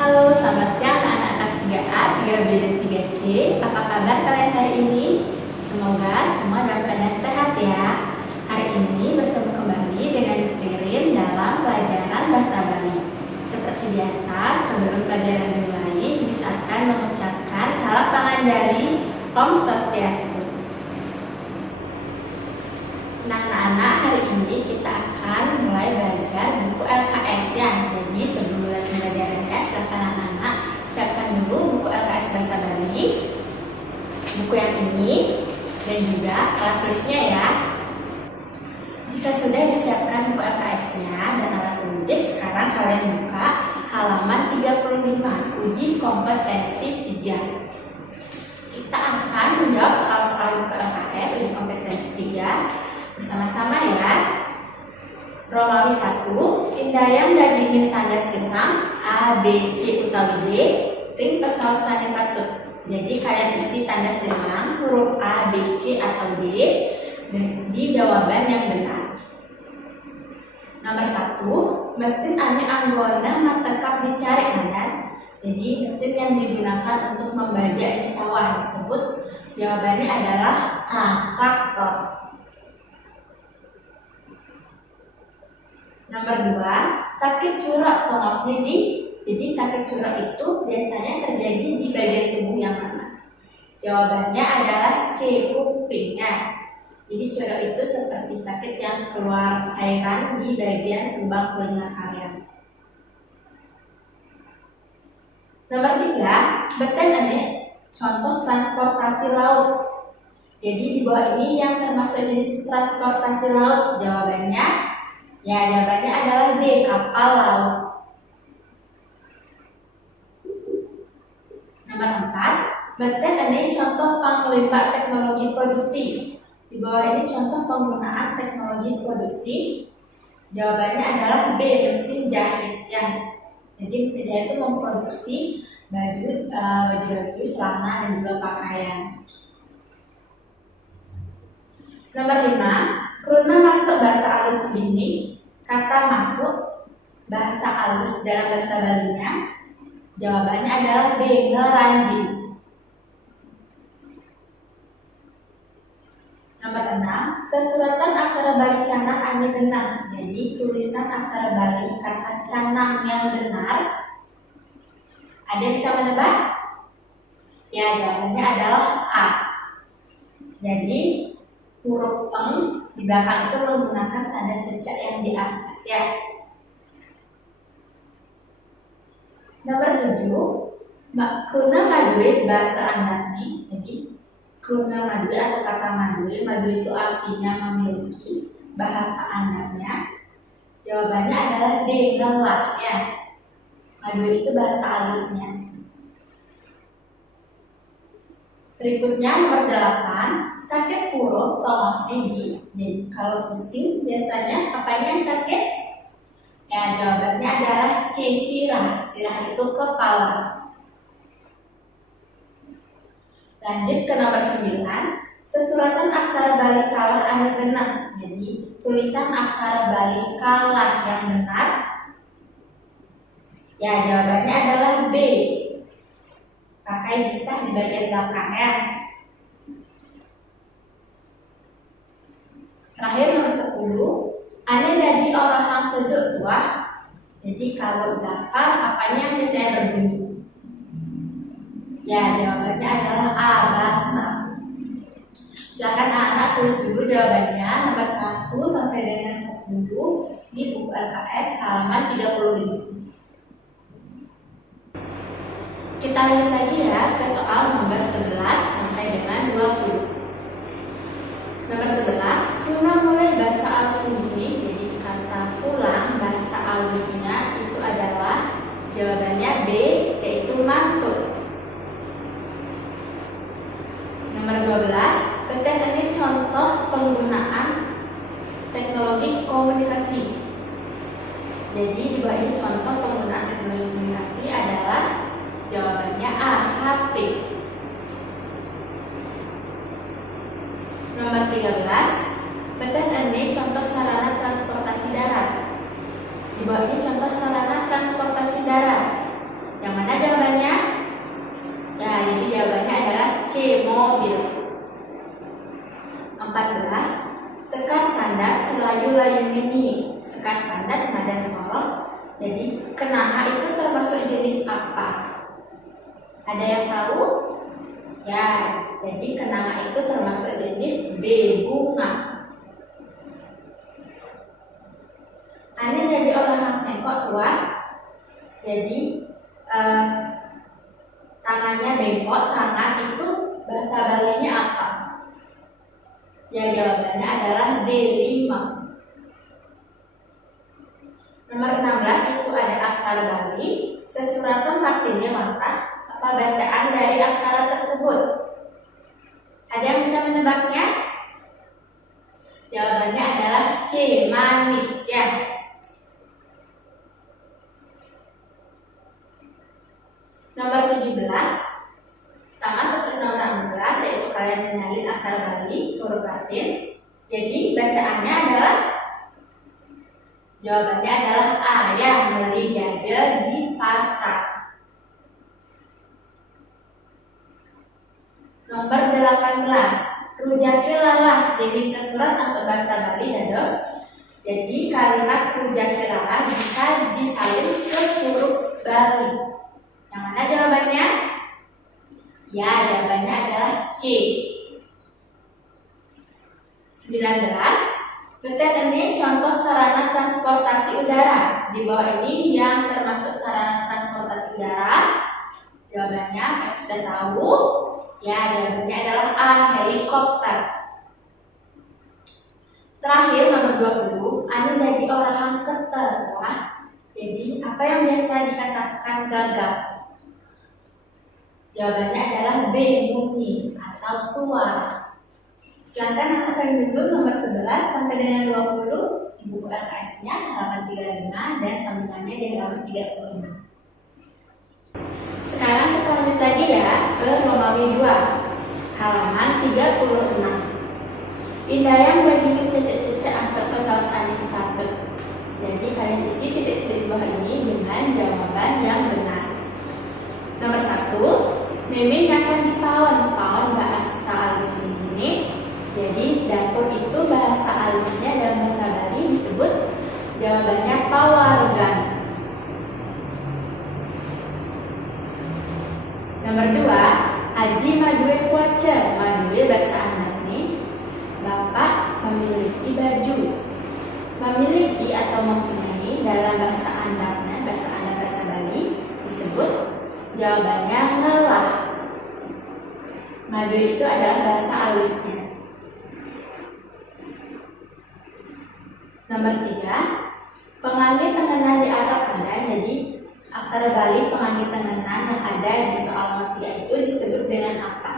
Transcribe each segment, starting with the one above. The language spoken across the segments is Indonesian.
Halo, selamat siang anak-anak kelas 3A, 3B dan 3C. Apa kabar kalian hari ini? Semoga semua dalam keadaan sehat ya. Hari ini bertemu kembali dengan Miss Ririn dalam pelajaran Bahasa Bali. Seperti biasa, sebelum pelajaran dimulai, Miss akan mengucapkan salam Pangandaran Om Swastiastu. Nah, anak-anak, hari ini kita akan mulai belajar buku LKS ya. Jadi sebelum pelajarannya, silakan anak-anak siapkan dulu buku LKS Bahasa Bali, buku yang ini, dan juga alat tulisnya ya. Jika sudah disiapkan buku LKS-nya dan alat tulis, sekarang kalian buka halaman 35, uji kompetensi 3. Kita akan menjawab soal-soal buku LKS, uji kompetensi 3 bersama-sama ya. Romawi 1, Indayam dan Mimin tanda silang A, B, C utawi D, ring pesawat sane patut. Jadi kalian isi tanda silang huruf A, B, C atau D di jawaban yang benar. Nomor 1, mesin ane anggona matekap dicari kan? Jadi mesin yang digunakan untuk membajak di sawah disebut, jawabannya adalah A, traktor. Nomor 2, sakit curak tongos nidi. Jadi sakit curak itu biasanya terjadi di bagian tubuh yang mana? Jawabannya adalah C, kupingnya. Jadi curak itu seperti sakit yang keluar cairan di bagian lubang telinga kalian. Nomor 3, beten ane contoh transportasi laut. Jadi di bawah ini yang termasuk jenis transportasi laut, jawabannya adalah D, kapal laut. Nomor 4, beten ane contoh penglima teknologi produksi. Di bawah ini contoh penggunaan teknologi produksi. Jawabannya adalah B, mesin jahit ya. Jadi mesin jahit itu memproduksi baju-baju, celana dan juga pakaian. Nomor 5, karena masuk bahasa halus ini, kata masuk bahasa halus dalam bahasa Balinya, jawabannya adalah B, ngeranji. Nomor 6, sesuratan aksara Bali canang ane benar. Jadi tulisan aksara Bali kata canang yang benar. Ada yang bisa menebak? Ya, jawabannya adalah A. Jadi huruf eng di belakang itu menggunakan tanda cecak yang di atas ya. Nomor 7, kuna madue bahasa andani. Jadi kuna madue atau kata madue, madue itu artinya memiliki, bahasa andanya. Jawabannya adalah D, ngelah ya. Madue itu bahasa halusnya. Berikutnya nomor 8, sakit puro tongos nidi. Jadi kalau pusing biasanya apanya yang sakit? Ya, jawabannya adalah C, sirah. Sirah itu kepala. Lanjut ke nomor 9, sesuratan aksara Bali kalah ane benar. Jadi tulisan aksara Bali kalah yang benar. Ya, jawabannya adalah B, pakai bisa di bagian belakang ya. Terakhir nomor 10, ane jadi orang yang sejuk tua. Jadi kalau lapar apanya yang biasanya berbunyi? Ya, jawabannya adalah A, basah. Silakan anak-anak tulis dulu jawabannya nomor 1 sampai dengan 10 di buku LKS halaman 35. Kita lihat lagi ya ke soal nomor 11 sampai dengan 20. Nomor 11, kuna mulai bahasa halus ini. Jadi kata pulang bahasa halusnya itu adalah, jawabannya B, yaitu mantul. Nomor 12, beten ini contoh penggunaan teknologi komunikasi. Jadi di bawah ini contoh penggunaan teknologi komunikasi adalah, jawabannya A, HP. Nomor 13, beten ini contoh sarana transportasi darat. Di bawah ini contoh sarana transportasi darat. Yang Jadi kenanga itu termasuk jenis apa? Ada yang tahu? Ya, jadi kenanga itu termasuk jenis bunga. Ane jadi orang yang sengkok tua. Jadi tangannya bengkok, tangan itu bahasa Balinya apa? Ya, jawabannya adalah delima. Nomor 16 itu ada aksara Bali. Sesuratan Latinnya mata. Apa bacaan dari aksara tersebut? Ada yang bisa menebaknya? Jawabannya adalah C, manis ya. Nomor 17 sama seperti nomor 16, yaitu kalian mengenali aksara Bali huruf Latin. Jadi bacaannya adalah, jawabannya adalah A, yang beli jajan di pasar. Nomor 18, rujaki lalah jadi kesurat atau bahasa Bali dados. Jadi kalimat rujaki lalah bisa disalin ke huruf Bali. Yang mana jawabannya? Ya, jawabannya adalah C. 19. Beten ini contoh sarana transportasi udara. Di bawah ini yang termasuk sarana transportasi udara. Jawabannya sudah tahu. Ya, jawabannya adalah A, helikopter. Terakhir nomor 20, Anda jadi orang keterwah. Jadi apa yang biasa dikatakan gagap? Jawabannya adalah B, bunyi atau suara. Silakan anak saya dulu nomor 11 sampai dengan 20 di buku LKS-nya halaman 35 dan sambungannya di halaman 36. Sekarang kita lanjut lagi ya ke Romawi 2 halaman 36. Indayang daging cecek-cecek antar pesawat angin patut. Jadi kalian isi titik-titik bawah ini dengan jawaban yang benar. Nomor 1, Memeng akan di paon. Paon bahasa halus ini. Jadi dapur itu bahasa halusnya dalam bahasa Bali disebut, jawabannya pawargan. Nomor 2, Aji madue kuace. Madue bahasa anak ini, Bapak memiliki baju. Memiliki atau mempunyai dalam bahasa andapnya, bahasa andap bahasa Bali disebut, jawabannya ngelah. Madu itu adalah bahasa halusnya. Nomor 3, penganggit tengenan di Arab ada. Jadi aksara Bali penganggit tengenan yang ada di soal matia itu disebut dengan apa?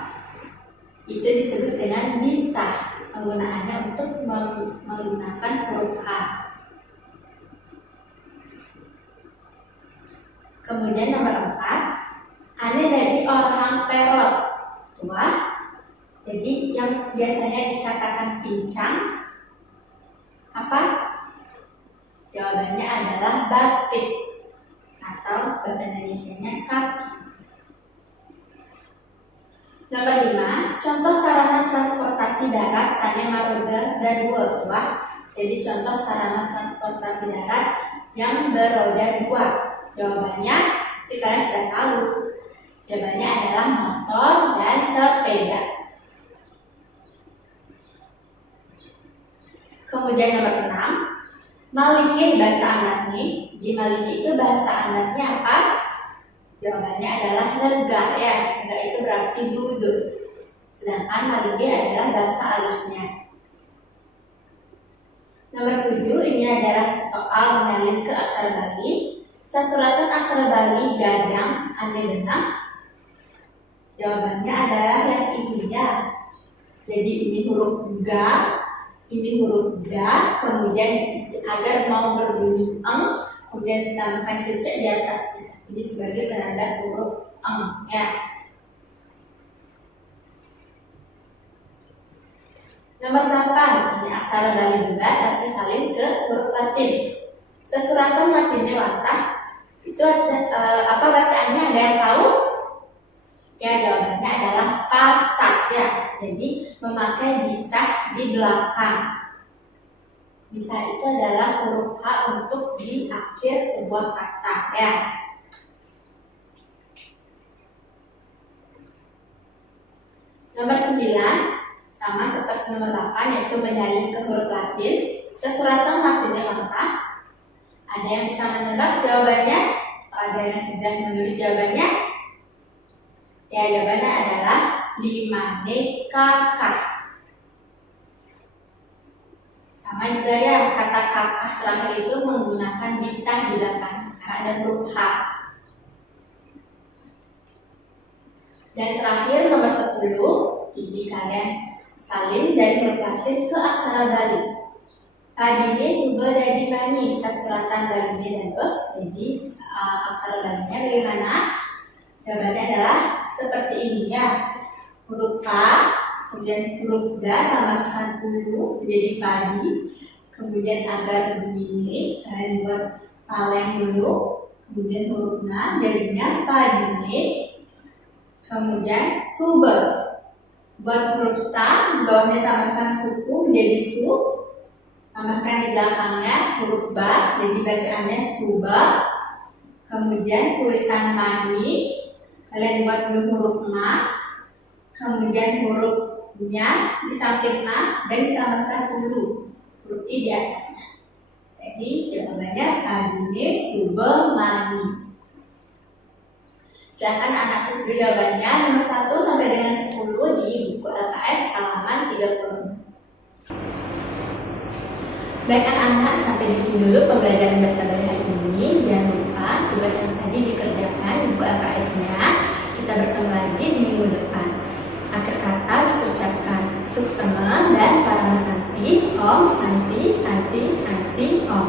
Itu disebut dengan bisa. Penggunaannya untuk menggunakan huruf H. Kemudian nomor 4, Ane dari orang perot tua. Jadi yang biasanya dikatakan pincang apa? Jawabannya adalah batis atau bahasa Indonesianya kaki. Nomor 5, contoh sarana transportasi darat sane maroda dan dua tua. Jadi contoh sarana transportasi darat yang beroda 2. Jawabannya pasti kalian sudah tahu. Jawabannya adalah motor dan sepeda. Kemudian nomor 6, Maliki bahasa anak nih. Di Maliki itu bahasa anaknya apa? Jawabannya adalah lega ya. Lega itu berarti duduk. Sedangkan Maliki adalah bahasa halusnya. Nomor 7, ini adalah soal mengalir ke aksara Bali. Sasuratan aksara Bali gadang ane benak. Jawabannya adalah yang ini ya. Jadi ini huruf ga, ini huruf da, kemudian agar mau berbunyi eng, kemudian ditambahkan cecek di atasnya. Ini sebagai penanda huruf eng ya. Nomor 8, ini aksara Bali juga tapi salin ke huruf Latin. Sesuratan Latinnya watah. Itu ada apa bacaannya, ada yang tahu? Ya, jawabannya adalah pasak ya. Jadi memakai disah di belakang. Bisa itu adalah huruf H untuk di akhir sebuah kata ya. Nomor 9 sama seperti nomor 8, yaitu menyalin ke huruf Latin. Sesuratan Latinnya apa? Ada yang bisa menebak jawabannya? Ada yang sudah menulis jawabannya? Ya, jawabannya adalah limanekakah. Sama juga ya, kata kakah terakhir itu menggunakan bisa di belakang karena ada huruf H. Dan terakhir nomor 10, ini kalian salin dari huruf Latin ke aksara Bali. Padine suba jadi mani, sasuratan Baline dan terus. Jadi aksara Balinya bagaimana? Jawabannya adalah seperti ini ya. Huruf K, kemudian huruf D tambahkan ulu menjadi padi, kemudian agar bunyi kalian buat kaleng dulu, kemudian huruf N jadinya padine, kemudian suba buat huruf sa, bawahnya tambahkan suku menjadi su, tambahkan di belakangnya huruf ba, jadi bacaannya suba, kemudian tulisan mani kalian buat dulu huruf ma, kemudian hurufnya di samping A dan ditambahkan huruf I di atasnya. Jadi jawabannya padine suba mani. Silakan anak tulis jawabannya nomor 1 sampai dengan 10 di buku LKS halaman 30. Baik anak-anak, sampai di sini dulu pembelajaran bahasa Bali hari ini. Jangan lupa tugas yang tadi dikerjakan di buku LKS-nya. Kita bertemu lagi di minggu depan. Akhir kata bisa ucapkan suksema dan para santi, om, santi, santi, santi, om.